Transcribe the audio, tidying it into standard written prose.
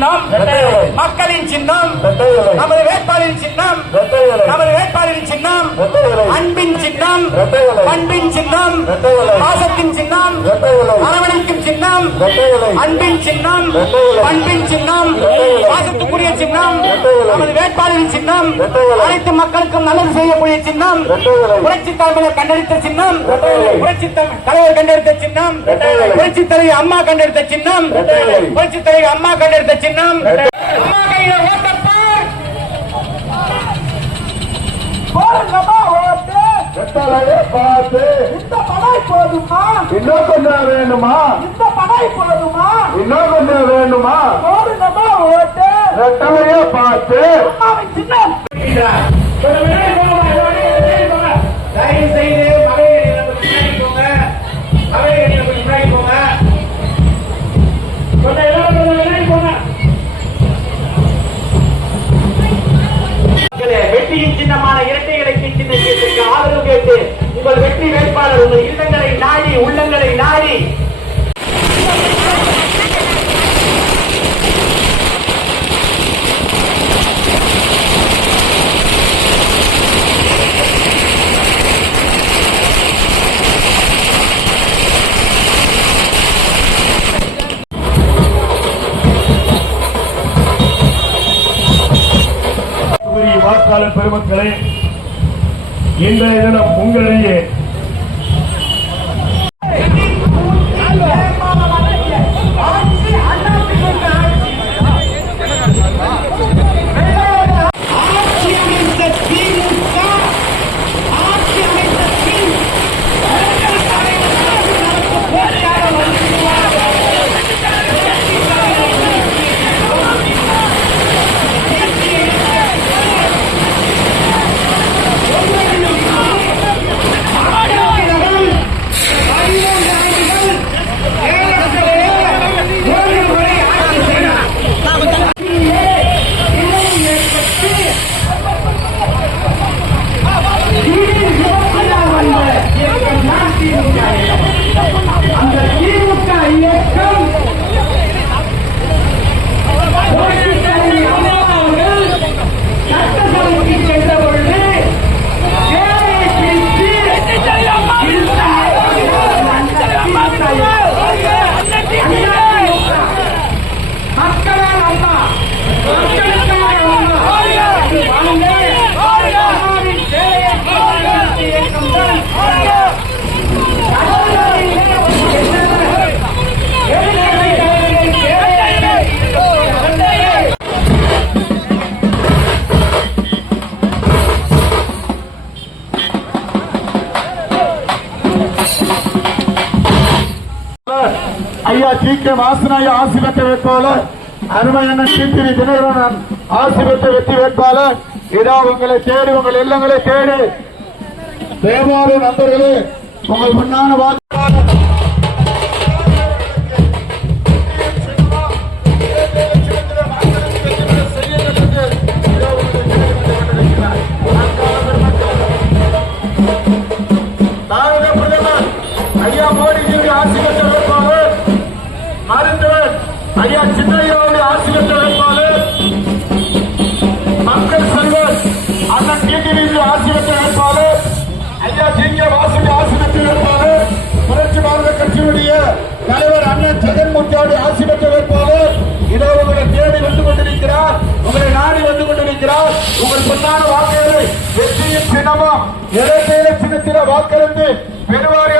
சின்னம் மக்களின் சின்னம் நமது வேட்பாளரின் சின்னம் நமது வேட்பாளரின் சின்னம் அன்பின் சின்னம் பண்பின் சின்னம் பாசத்தின் சின்னம் அரவணைக்கும் சின்னம் அன்பின் சின்னம் பண்பின் சின்னம் பாசத்துக்குரிய சின்னம் நமது வேட்பாளரின் சின்னம் அனைத்து மக்களுக்கும் நல்லது செய்யக்கூடிய சின்னம் புரட்சி தலைவர் கண்டெடுத்த சின்னம் புரட்சி தலைவர் கண்டெடுத்த சின்னம் புரட்சி தலைவர் அம்மா கண்டெடுத்த சின்னம் புரட்சி தலைவர் அம்மா கண்டெடுத்த சின்னம் அம்மா கையில ஓட்டப்பார் போடுங்கப்பா ஓட்டு பார்த்து இந்த படை போதுமா இன்னும் கொஞ்சம் வேணுமா இந்த படை போதுமா இன்னும் கொஞ்சம் வேணுமா போடுங்கப்பா ஓட்டு ரெட்டலையே பார்த்து அம்மாவின் சின்னம் தயவு செய்து வெற்றியின் சின்னமான இரட்டை இலக்கிய சின்னத்திற்கு ஆதரவு கேட்டு உங்கள் வெற்றி வேட்பாளர் உங்கள் இல்லங்களை நாடி உள்ளங்களை நாடி வாக்காளர் பெருமக்களே, இன்றைய தினம் உங்களிடையே ஐயா ஜி கே வாசனாய ஆசி பெற்ற வேட்பாளர் அருமையான டிடிவி தினகரன் ஆசி பெற்ற வெற்றி வேட்பாளர் இதோ உங்களை தேடி உங்கள் இல்லங்களை தேடி தேவாலய நண்பர்களே உங்கள் முன்னான வாக்காளர் ஐயா மோடிஜியுடைய ஆசி பெற்ற வேட்பாளர் மருத்துவர் ஐயா சின்னையாவுடைய ஆசி பெற்ற வேட்பாளர் மக்கள் செல்வர் அண்ணன் டிடிவி ஆசி பெற்ற வேட்பாளர் ஐயா ஜி கே வாசுடைய ஆசி பெற்ற வேட்பாளர் புரட்சி பாரத கட்சியுடைய தலைவர் அண்ணன் ஜெகன்மூர்த்தியுடைய ஆசி பெற்ற வேட்பாளர் இதோ உங்களை தேடி வந்து கொண்டிருக்கிறார், உங்களை நாடி வந்து கொண்டிருக்கிறார். உங்கள் பொன்னான வாக்குகளை வெற்றியின் சின்னமும் இரட்டை சின்னத்தில வாக்களித்து பெருவாரி